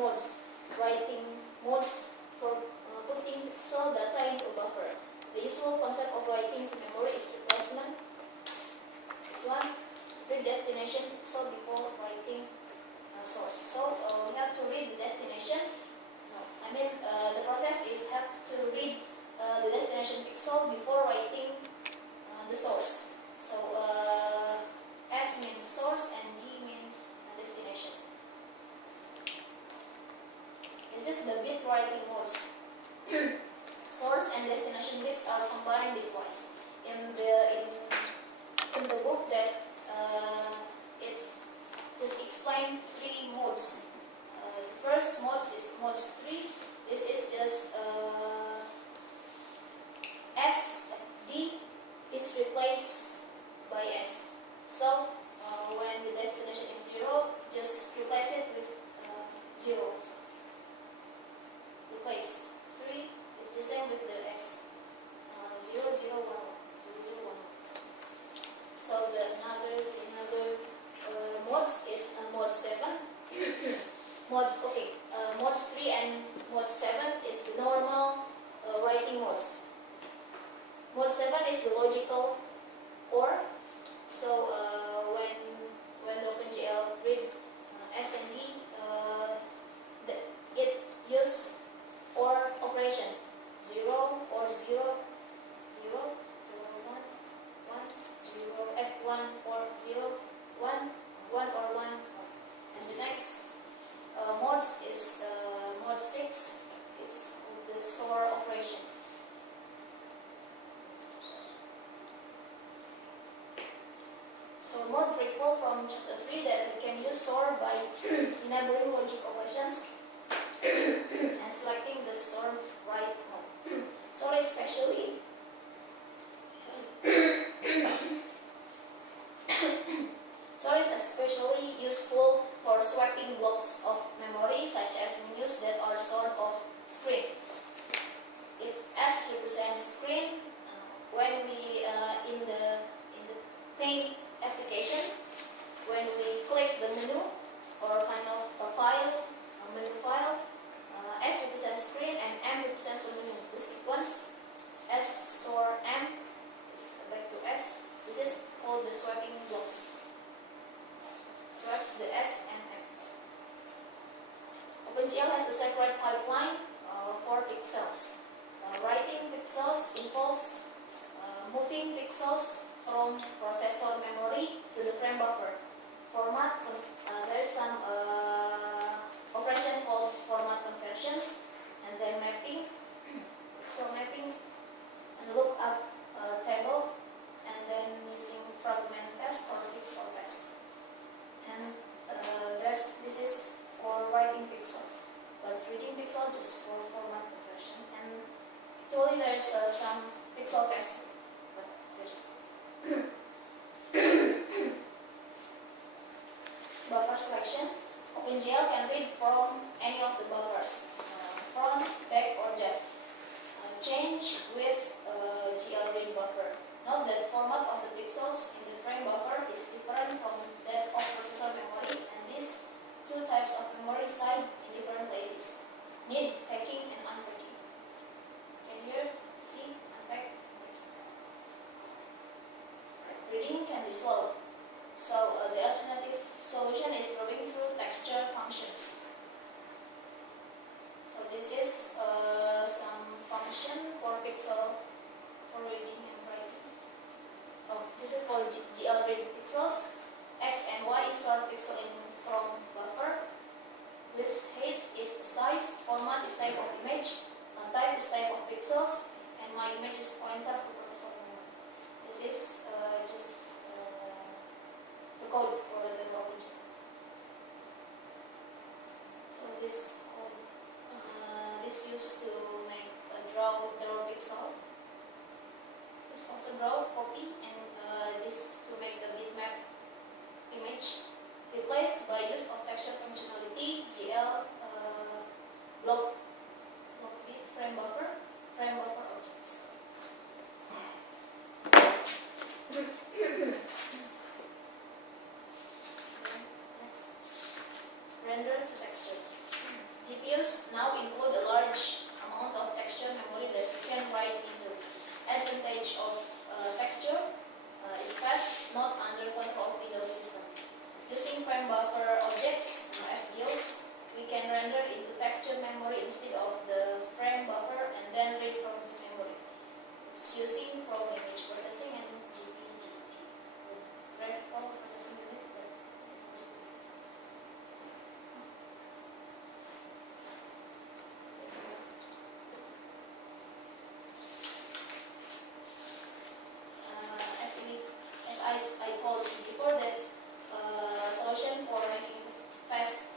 modes. Writing modes for putting pixel data into buffer. The usual concept of writing to memory is replacement. This one, read destination pixel before writing source. So we have to read the destination. No, I mean the process is have to read the destination pixel before writing the source. So S means source and D means destination. This is the bit writing modes. Source and destination bits are combined bitwise. In the book that it's just explain 3 modes. The first mode is mode 3. This is just S, D is replaced by S. So when the destination is 0, just replace it with 0. Replace 3 is the same with the S. 0, 0, 1, 0, 0, 1. So the another modes is mode 7. Modes 3 and mode 7 is the normal writing modes. Mode 7 is the logical OR. So when the OpenGL read S and D, it use OR operation 0 or 0, 0, 0, 1, 1, 0, F1 or 0, 1, 1 or 1. And the next modes is mode 6. It's the SOR operation. So mode prequel from chapter 3 that we can use SOR by enabling logic operations and selecting the SOR write mode. SOR is especially useful for swapping blocks of memory such as menus that are stored off screen. If S represents screen, when we in the paint application, when we click the menu or menu file, S represents screen and M represents the menu. The sequence S SOR M is back to S. This is called the swapping blocks. Swaps the S and M. OpenGL has a separate pipeline for pixels. Writing pixels involves moving pixels from processor memory to the frame buffer. There is some operation called format conversions, and then mapping, pixel mapping, and lookup table, and then using fragment test or pixel test. And this is for writing pixels, but reading pixels just for format conversion. And actually there's some pixel testing, but there's buffer selection. OpenGL can read from any of the buffers, front, back, or depth. Change with GL read buffer. Note that format of the pixels in the frame buffer is different from that of processor memory, and these 2 types of memory reside in different places. Need packing and unpacking. Can you see unpack? Reading can be slow. So the alternative solution is drawing through texture functions. So this is some function for pixel for reading and writing. This is called GL read pixels. X and Y is stored pixel in from buffer. With height is size, format is type of image, type is type of pixels, and my image is pointer to processor memory. This is just the code for the OpenGL. So this code, this used to make a draw pixel. This also draw copy, and this to make the bitmap image. Replaced by use of texture functionality, GL block bit frame buffer objects. Next, render to texture. FPUs now include a large amount of texture memory that you can write into. Advantage of texture is fast, not under control of Windows system. Using frame buffer objects, FPUs, we can render into texture memory instead of the frame buffer and then read from this memory. It's using from image processing and GPG, graphical processing unit. As I told you before, that's a solution for making fast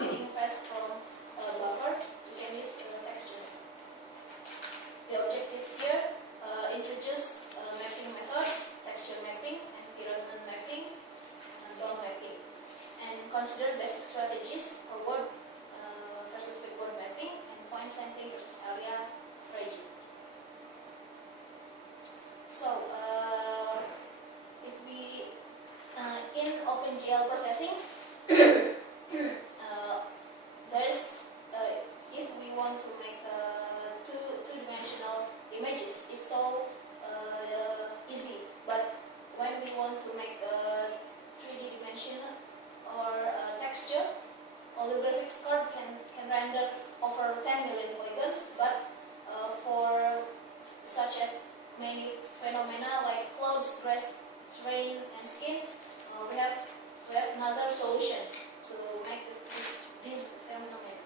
reading fast from buffer. We can use texture. The objectives here introduce mapping methods, texture mapping, environment mapping, and DOM mapping, and consider basic strategies for forward versus backward mapping and point sampling versus area ranging. So, if we in OpenGL processing, there's if we want to make two-dimensional images, it's so easy. But when we want to make a 3D dimension or texture, holographics card can render over 10 million polygons. But for such a many phenomena like clouds, grass, terrain, and skin, we have another solution to make this phenomenon.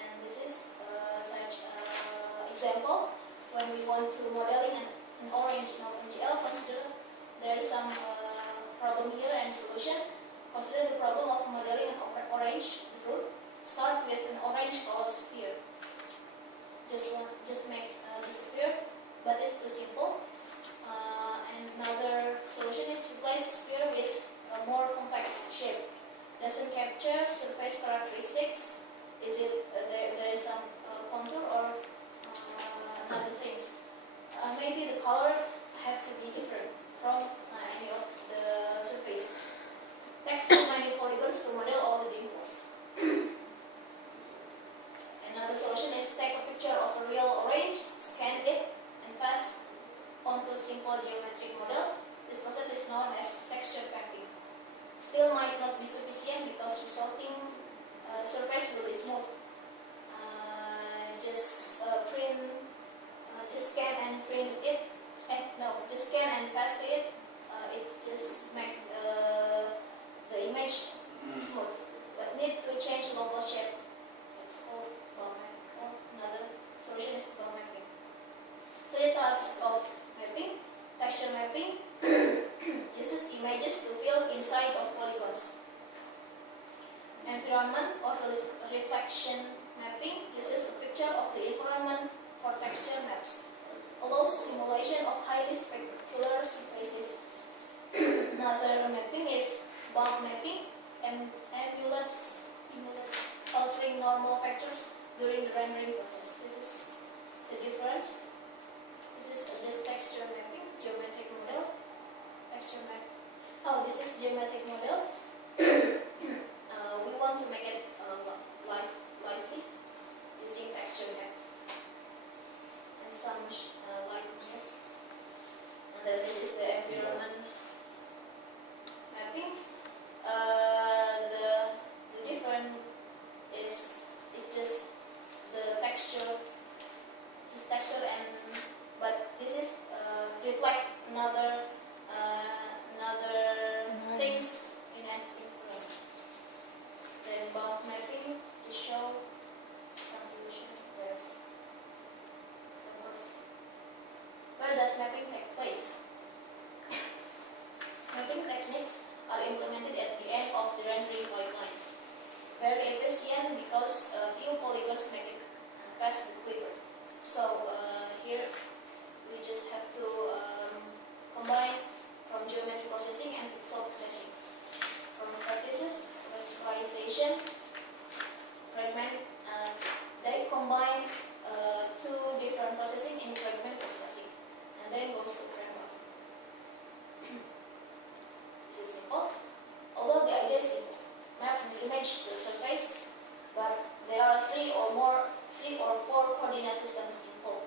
And this is such example. When we want to modeling an orange in OpenGL, consider there is some problem here and solution. Consider the problem of modeling an orange fruit. Start with an orange color sphere. Just make this sphere, but it's too simple. And another solution is replace sphere with a more complex shape. Doesn't capture surface characteristics. Is it there is some contour or other things? Maybe the color have to be different from any of the surface. Text too many polygons to model all the dimples. Another solution is take a picture of a real orange, scan it, and pass onto simple geometric model. This process is known as texture mapping. Still might not be sufficient because resulting surface will be smooth. Just scan and print it. Just scan and pass to it. It just make the image smooth. But need to change local shape. It's called bomb mapping. Or another solution is bomb mapping. 3 types of mapping. Texture mapping uses images to fill inside of polygons. Environment or reflection mapping uses a picture of the environment for texture maps. Allows simulation of highly specular surfaces. Another mapping is bump mapping. Emulates altering normal factors during the rendering process. This is the difference. This is just texture mapping, geometric model, texture map. Oh, this is geometric model. We want to make it lightly using texture map and some light map. And then this is the environment mapping. The difference is just the texture, but this is reflect another things in an environment. Then bump mapping to show some illusion. There's some words. Where does mapping take place? Mapping techniques are implemented at the end of the rendering pipeline. Very efficient because few polygons make it fast and quicker. So here we just have to combine from geometry processing and pixel processing. From practices, rasterization, fragment, they combine 2 different processing in fragment processing, and then goes to framework. Is it simple? Although the idea is simple, map the image to the surface, but coordinate systems involved.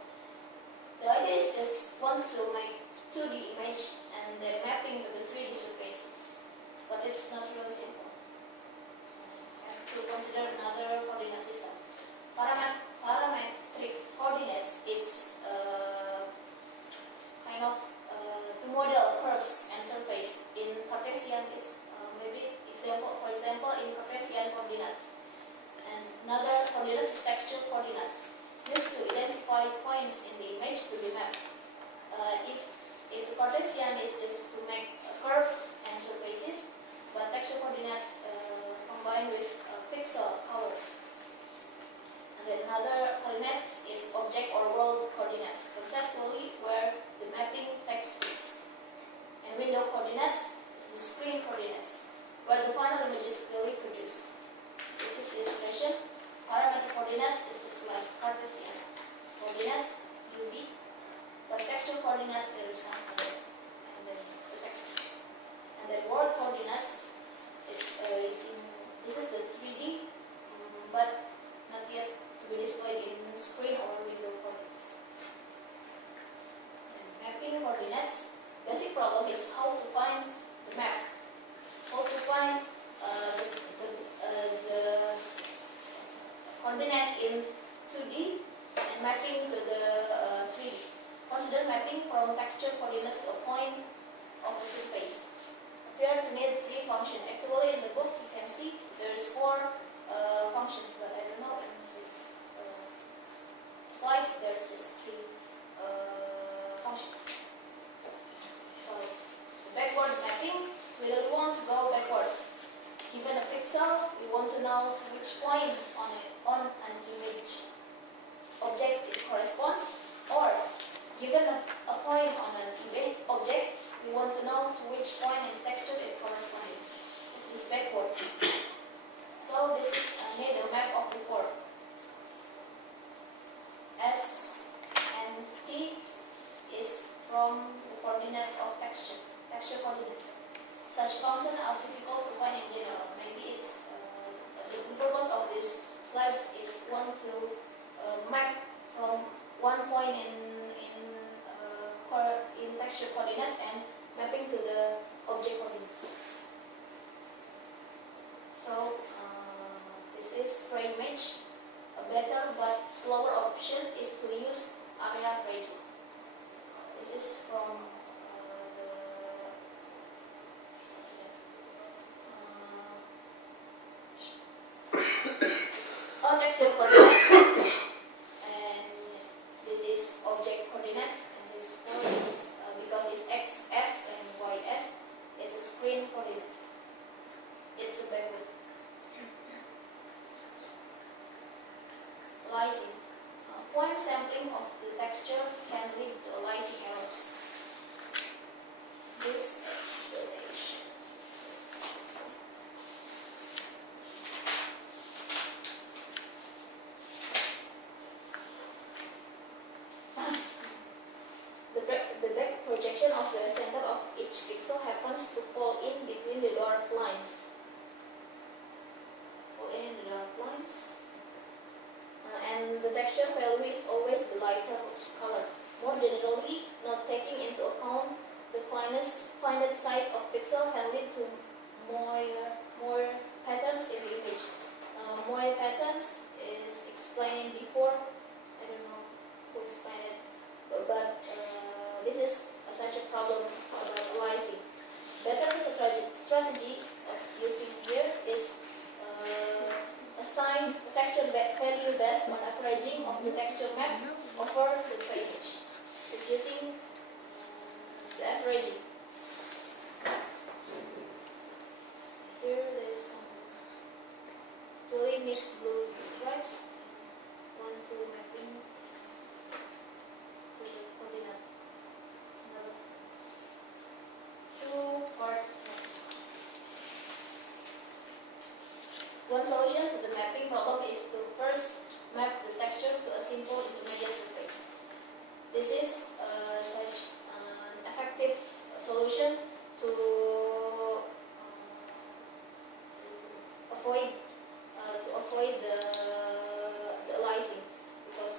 The idea is just want to make 2D image and then mapping to the 3D surfaces, but it's not really simple. You have to consider another coordinate system. Parametric coordinates is kind of to model curves and surface in Cartesian. Is for example in Cartesian coordinates. And another coordinates is texture coordinates, used to identify points in the image to be mapped. If the Cartesian is just to make curves and surfaces, but texture coordinates combined with pixel colors. And then another coordinates is object or world coordinates, conceptually where the mapping takes place. And window coordinates is the screen coordinates, where the final image is clearly produced. This is the illustration. Parametric coordinates is just like Cartesian coordinates, UV, but texture coordinates there is some other, and then the texture. And then world coordinates is using, this is the 3D, but not yet to be displayed in screen or window coordinates. And mapping coordinates, basic problem is how to find the map, how to find the coordinate in 2D and mapping to the 3D. Consider mapping from texture coordinates to a point of a surface. Appear to need 3 functions. Actually, in the book you can see there's 4 functions, but I don't know in this slides there's just 3 functions. So the backward mapping, we don't want to go backwards. Given a pixel, we want to know to which point on an image object it corresponds, or given a point on an image object, we want to know to which point in texture it corresponds. It's just backwards. So this is need a map of the form. S and T is from the coordinates of texture coordinates. Such functions are difficult to find in general. Maybe it's the purpose of this slides is want to map from one point in texture coordinates and mapping to the object coordinates. So this is per image. A better but slower option is to use area tracing. This is from texture coordinates, and this is object coordinates, and this one is because it's x, s, and y, s, it's a screen coordinates. It's a backward. Aliasing. Point sampling of the texture can lead to aliasing errors. This explanation. The back projection of the center of each pixel happens to fall in between the dark lines. And the texture value is always the lighter color. More generally, not taking into account the finite size of pixel can lead to more patterns in the image. More patterns is explained before. I don't know who explained it, but this is such a problem about aliasing. Better strategy of using here is assign the texture value based on averaging of the texture map over the image. It's using the averaging. Here there's some totally mixed blue stripes. 1, 2 mapping to the coordinate. 2 part. One solution to the mapping problem is to first map the texture to a simple intermediate surface. This is such an effective solution to avoid the aliasing, because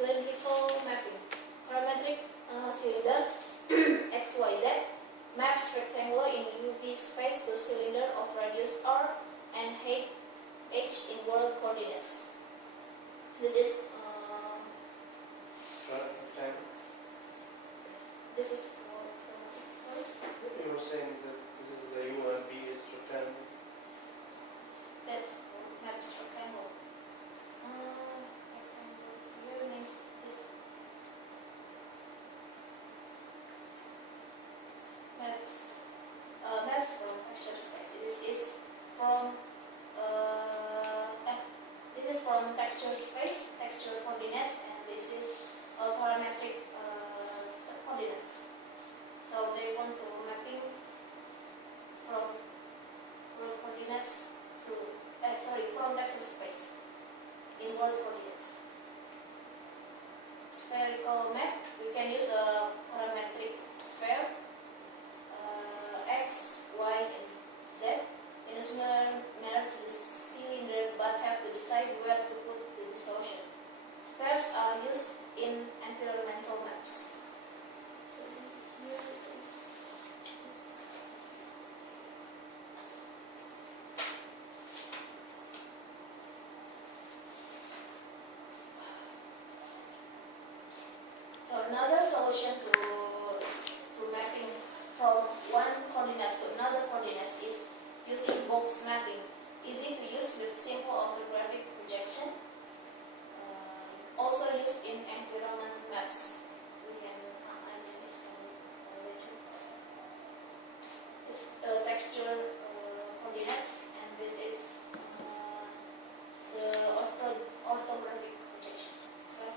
cylindrical mapping. Parametric cylinder XYZ maps rectangular in UV space to cylinder of radius R and height H in world coordinates. This is rectangle. this is for sorry. You were saying that this is the U and B is rectangle. That's maps rectangle. Rectangle. Here means this. Maps from texture space. This is from texture space, texture coordinates, and this is parametric coordinates. So they want to mapping from world coordinates to from texture space in world coordinates. Spherical map, we can use a parametric sphere X, Y, and Z in a similar manner to the cylinder, but have to decide where to put the distortion. Spheres are used in environmental maps. So here it is. So another solution to mapping from one coordinates to another coordinates is using box mapping. Easy to use with simple orthographic projection. Also used in environment maps. I can explain later. It's texture coordinates, and this is the orthographic projection. Right?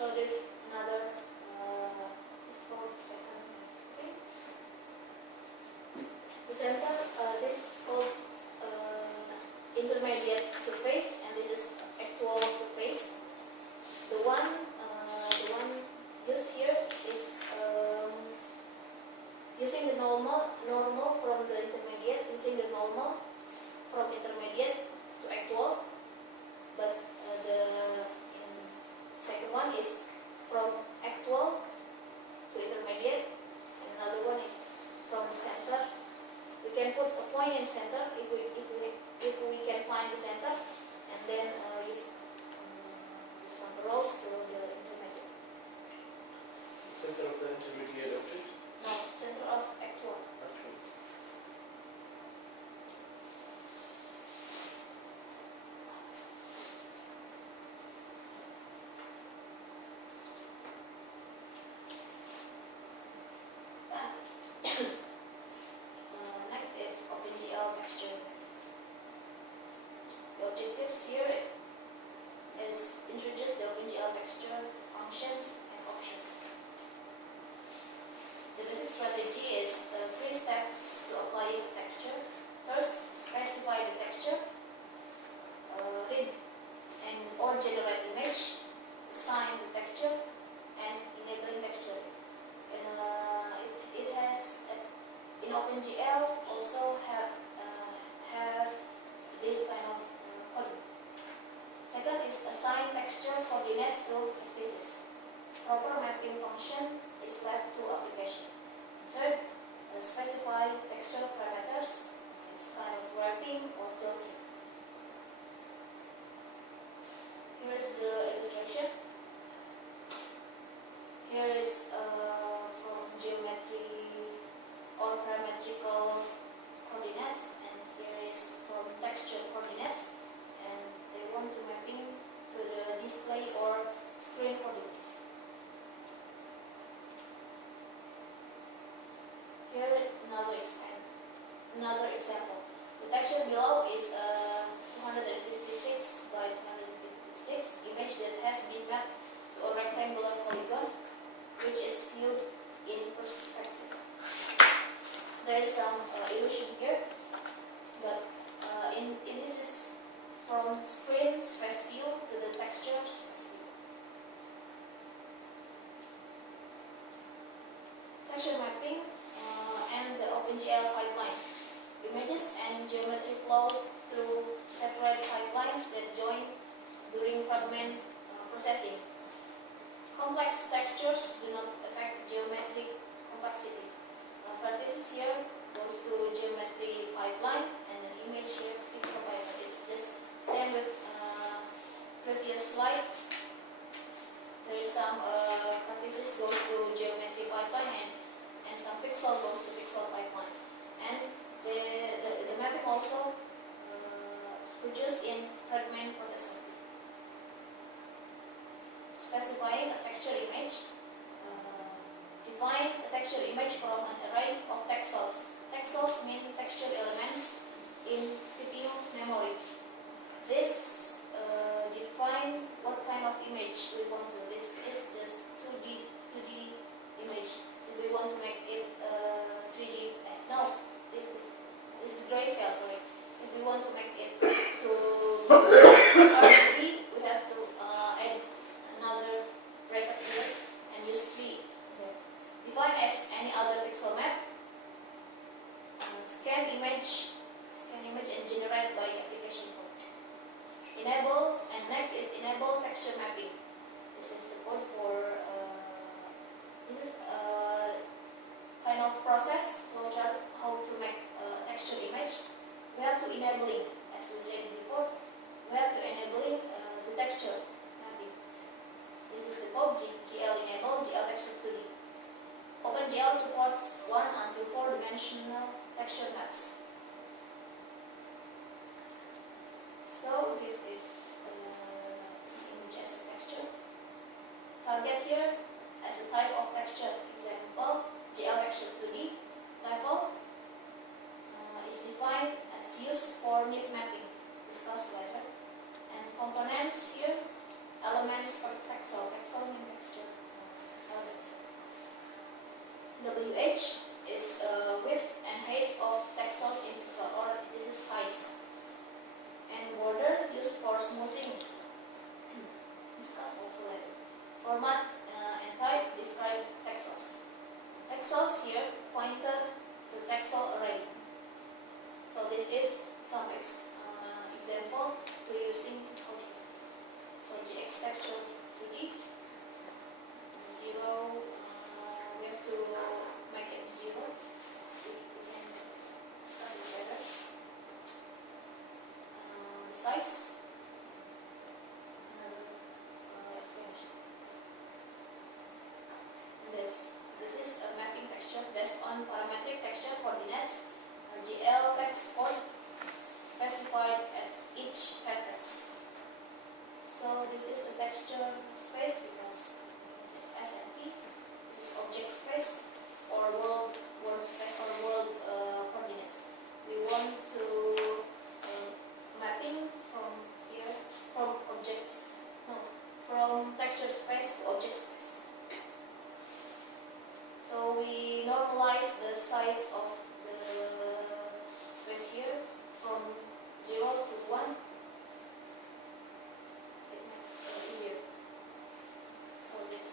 So this another is called second thing. The center, this called intermediate surface, and this is actual surface. The one used here is using the normal from the intermediate, using the normal from intermediate to actual, but the second one is from actual to intermediate, and another one is from center. We can put a point in center if we can find the center, and then use some rows to the intermediate. Center of the intermediate object? No, center of actual. Actually. Next is OpenGL texture. The objectives here is introduce the OpenGL texture functions and options. The basic strategy is 3 steps to applying the texture. First, specify the texture, read and or generate image, assign the texture, and enabling texture. It has in OpenGL also have this kind of coding. Second is assign texture coordinates to vertices. Proper mapping function is left to application. Third, specify texture parameters. It's kind of wrapping or filtering. Here is the illustration. Here is from geometry or parametrical coordinates, and here is from texture coordinates, and they want to mapping to the display or screen coordinates. Here another example. The texture below is a 256 by 256 image that has been mapped to a rectangular polygon, which is viewed in perspective. There is some illusion here, but this is from screen space view to the texture space view. texture mapping and the OpenGL pipeline. Images and geometry flow through separate pipelines that join during fragment processing. Complex textures do not affect geometric complexity. Vertices here goes to geometry pipeline and an image here pixel pipeline. It's just same with previous slide. There is some vertices goes to geometry pipeline and some pixel goes to pixel pipeline. And the mapping also is produced in fragment processing. Specifying a texture image. Define a texture image from an array of text cells. Text cells mean texture elements in CPU memory. This define what kind of image we want to. This is just 2D image. If we want to make it 3D, no, this is grayscale. Sorry. If we want to make it to RGB, we have to add another bracket here and use 3. Define as any other pixel map. Scan image and generate by application code. Enable, and next is enable texture mapping. This is the code for this is kind of process flowchart how to make texture image. We have to enabling, as we said before. We have to enabling the texture mapping. This is the code GL enable GL texture 2D. OpenGL supports 1 until 4 dimensional texture maps. So this is image as a texture. Target here as a type of texture. Example, GL texture 2D. Level is defined as used for NIP mapping, discussed later. And components here, elements per pixel. Pixel means texture. Elements. WH is width and height of text cells in pixel, or this is size. And border used for smoothing. Discuss also later. Format and type describe text cells. Text cells here pointer to text cell array. So this is some example to using code here. So GX texture 2D 0. We have to make it 0. We can discuss it later. The size, another explanation. And this is a mapping texture based on parametric texture coordinates. GL text code specified at each vertex. So this is a texture space because it is S and T. Object space or world space or world coordinates. We want to mapping from here from texture space to object space. So we normalize the size of the space here from 0 to 1. It makes it easier. So this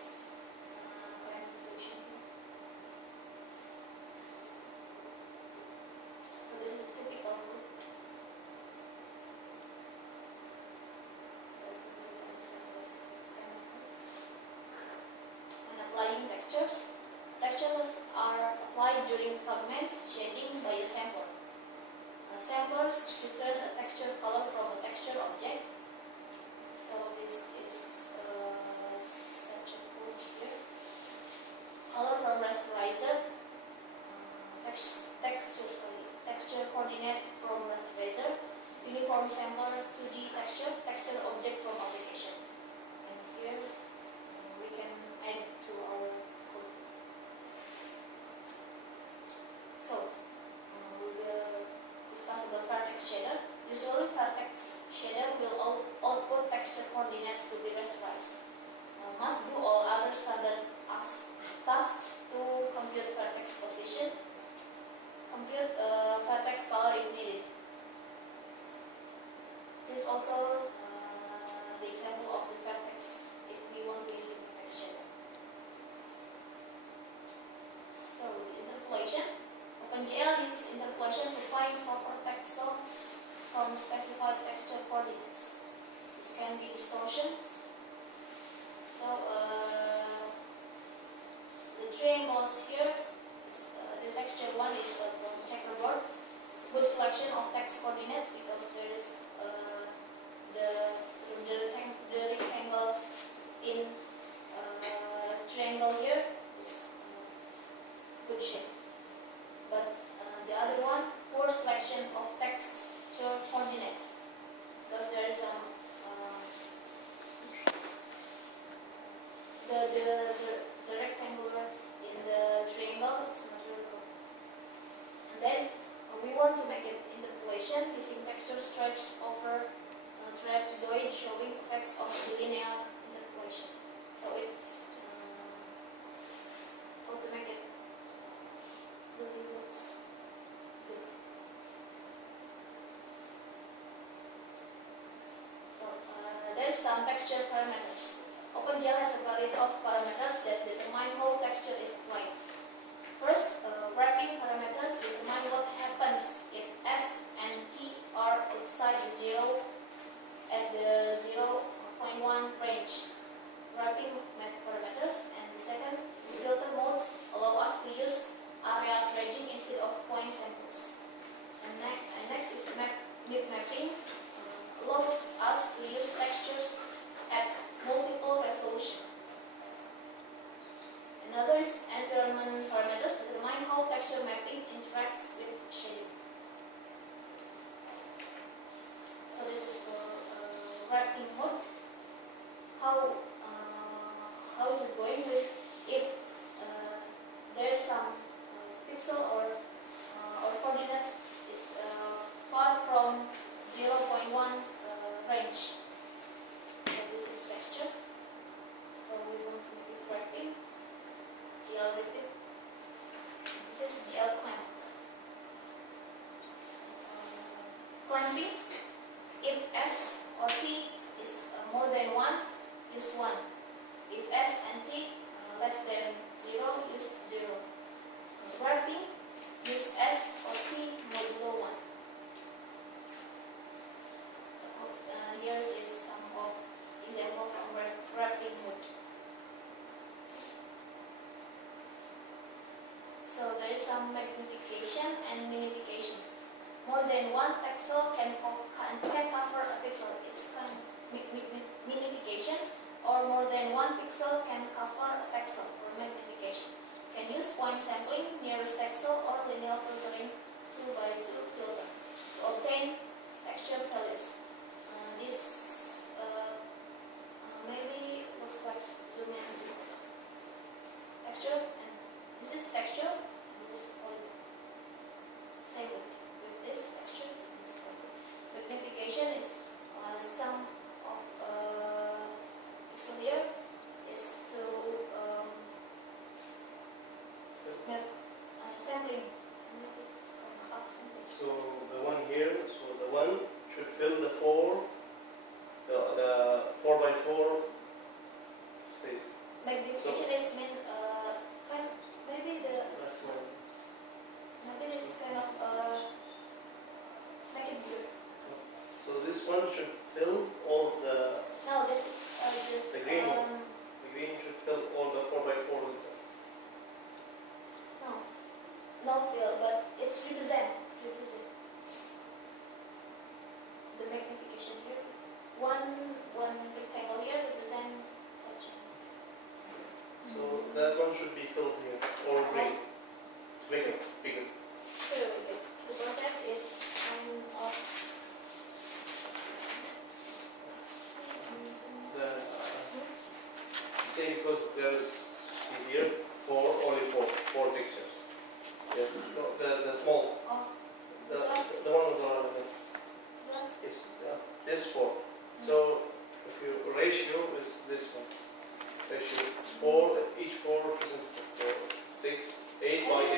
textures. Textures are applied during fragments shading by a sampler. Samplers return a texture color from a texture object. So this is such a code here. Color from rasterizer. Texture coordinate from rasterizer. Uniform sampler 2D texture object from application. And here we can add to our code. So we will discuss about vertex shader. Usually vertex shader will output texture coordinates to from specified texture coordinates. This can be distortions. So the triangles here, the texture one is from checkerboard. Good selection of text coordinates because there is the rectangle in triangle here is good shape. But the other one, poor selection of texture coordinates because there is some the rectangular in the triangle, it's not very good. And then we want to make an interpolation using texture stretched over a trapezoid showing effects of the linear interpolation. So it's how to make it really looks good. So there's some texture parameters. OpenGL has a variety of parameters that determine how texture is applied. First, wrapping parameters determine what happens if S and T are outside the 0 at the 0.1 range. Wrapping parameters. And the second is filter modes allow us to use area tracing instead of point samples. And next is MIP mapping. Allows us to use textures at multiple resolution. Another is environment parameters determine how texture mapping interacts with shading. So this is for wrapping mode. How is it going with if there's some pixel or coordinates is far from 0.1 range. So this is texture. So we want to make it wrapping. GL repeat. This is GL clamp. So, clamping. If S or T is more than 1, use 1. If S and T less than 0, use 0. Wrapping, use S or T modulo 1. So here is some of example from wrapping mode. So there is some magnification and minification. More than one pixel can cover a pixel. It's kind of minification. Or more than one pixel can cover a pixel or magnification. Can use point sampling, nearest pixel, or linear filtering 2x2 filter to obtain texture values. This maybe looks like zoom in and zoom out. Texture, and this is texture. This is polygon. Same with this texture. This polygon. Magnification is sum of pixel here is to sampling. So the one here, so the one should fill the 4x4 space. Magnification is mean kind of, maybe the That's one. maybe this kind of make it bigger. So this one should fill all of the No, this is just The green one. The green should fill all the 4x4 with that. no fill, but it's represent the magnification here. One rectangle here represent such. So that one should be filled here, or green, to make it bigger. True. The process is kind of Say because there is, see here, only four textures. Yeah, the small, this one. the one with the This one. yes, this 4. So if your ratio is this one, ratio 4, each 4 represents 6, 8 by 8.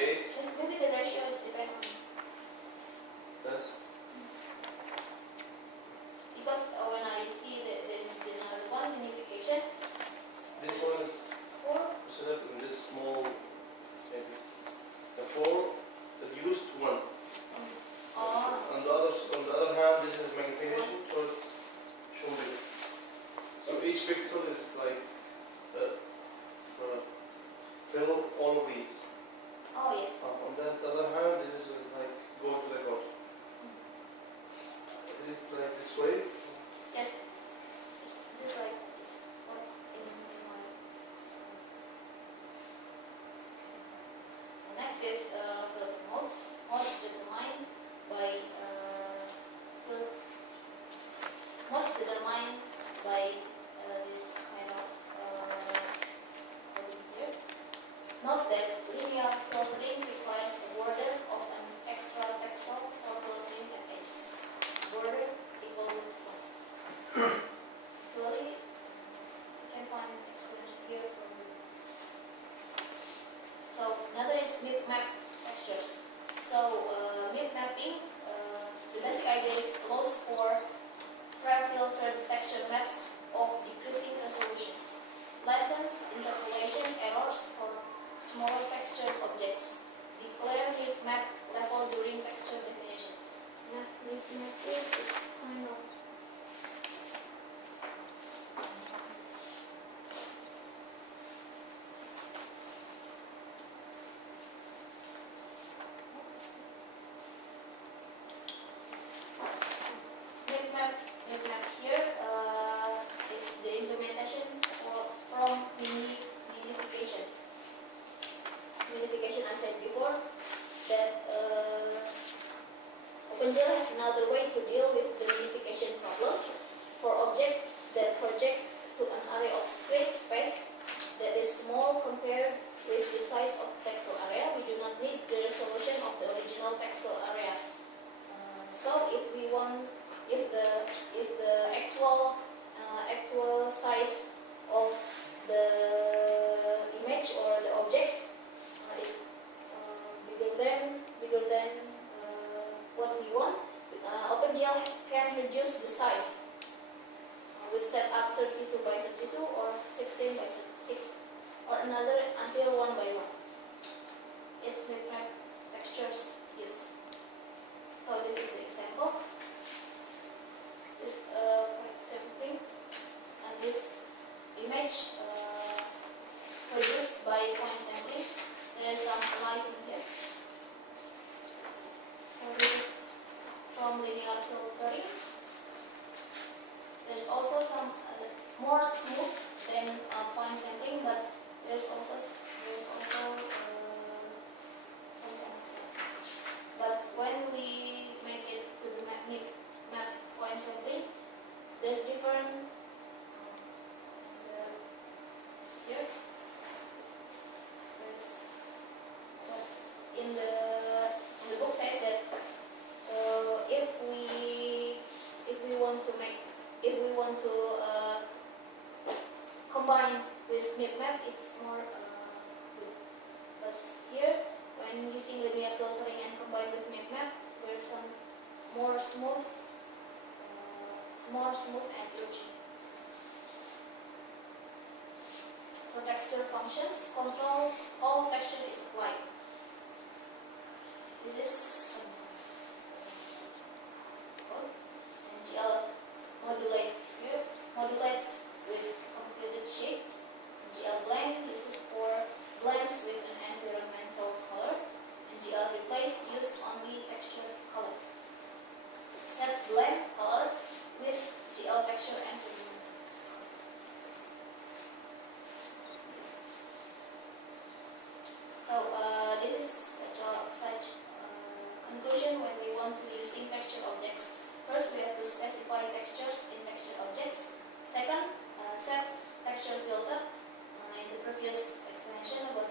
Maybe the ratio is depend on That's because when I see the another one unification, this one is 4. considered in this small, maybe the 4 reduced to 1. Oh. On the other hand, this is like fill all of these. Oh yes. On the other hand, this is like go to the code. Is it like this way? Yes. It's just like this. What in my. The next is the modes. Modes determined by this kind of coding here. Note that linear filtering requires a border of an extra pixel for filtering at edges. Border equal with 1. Actually, you can find explanation here from you. So another is MIP map textures. So MIP mapping, the basic idea is allows for pre-filtered texture maps of decreasing resolutions, lessens interpolation errors for smaller textured objects, declare MIP map level during texture definition. MIP mapping is kind of MIP map here. It's the implementation from minification. Minification, I said before that OpenGL has another way to deal with the minification problem. For objects that project to an array of screen space that is small compared with the size of the pixel area, we do not need the resolution of the original pixel area. So if the actual size of the image or the object is bigger than what we want, OpenGL can reduce the size with setup 32 by 32 or 16 by 66 or another until 1 by 1. It's map textures use. So this is the example. This sampling and this image produced by point sampling. There is some aliasing here. So this is from linear filtering. There's also some more smooth than point sampling, but there's also some but when we make it to the map point sampling, there's different here. There's in the book says that if we want to combine with map, it's more good. But here, when using linear filtering and combined with map, there's some more smooth and illusion. So texture functions controls how texture is applied. This is GL modulates with computed shape. GL blend uses for blends with an environmental color, and GL replace use only texture color. Set blend color with GL texture environment. So this is such conclusion when we want to using texture objects. First, we have to specify textures in texture objects. Second, set texture filter. In the previous explanation about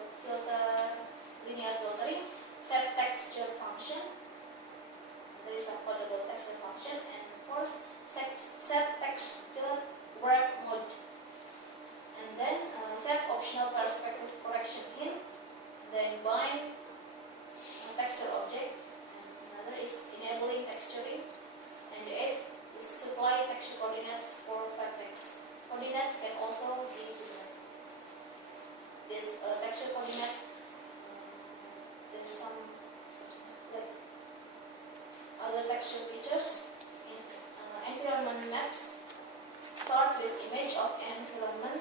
linear filtering, set texture function. There is a code about texture function. And fourth, set texture work mode. And then set optional perspective correction hint. Then bind a texture object. And another is enabling texturing. And the eighth is supply texture coordinates for vertex. Coordinates can also be generated. This texture coordinates, there are some like other texture features in environment maps. start with image of environment